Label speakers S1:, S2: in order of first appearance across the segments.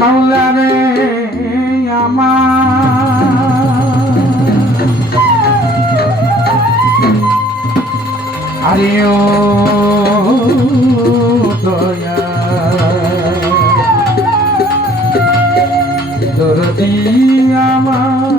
S1: মৌলারে আমার। আরে ও দয়া। দরদি আমার।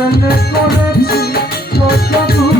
S1: Send it for it, just for you.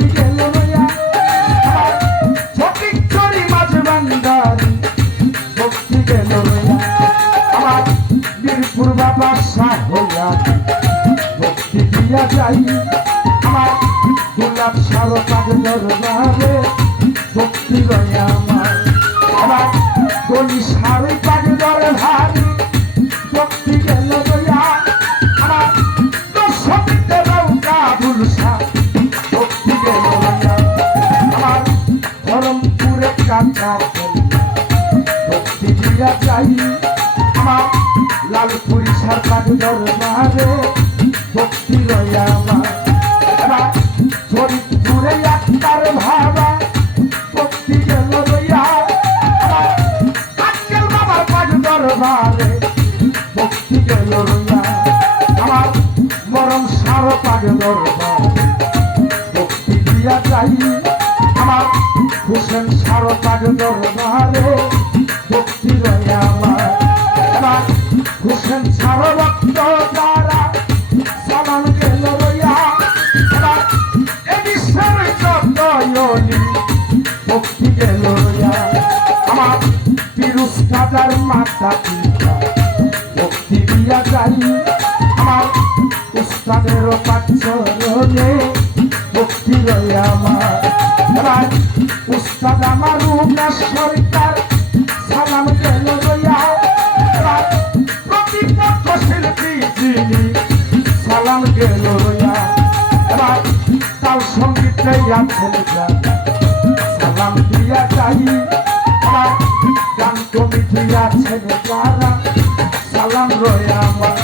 S1: দিয়া যাই, আমার গোলাপ সারকার দরবারে ভক্তি রইয়া আমার। আমার গলি সারি কাজ দরবারে ভক্তি গেল রইয়া আমার দর্শকতে নৌকা ভুলসা আমার কাজ দরবারে ভক্তি রইয়া আমার হুসেন সার ভক্ত দ্বারা সালাম গেল রইয়া বিশ্বের যতয়নি ভক্তি গেল রইয়া আমার পিরুষ কাজার মাতা ভক্তি দিয়া যাই আমার উস্তাদের পাচরণে ভক্তি আমার আমার উস্তাদ আমার উমেশ সরকার সালাম গেল রইয়া প্রতিপক্ষ শিল্পী যিনি সালাম গেল রইয়া আমার তাল সঙ্গীতে আছেন সালাম দিয়া যাই গান কমিটি আছেন যারা। সালাম রয়ে আমার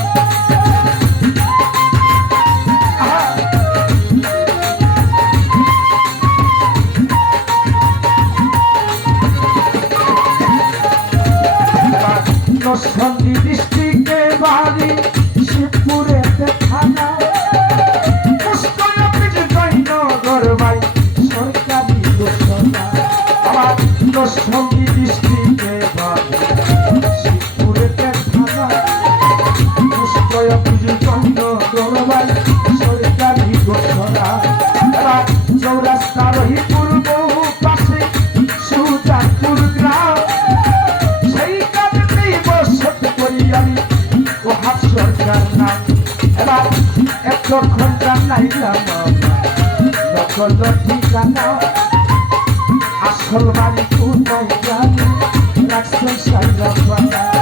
S1: ঘণ্টা নাইলাম নকল ঠিকানা আসল বাড়ি কোথায় জানি? রাখছেন সাইলা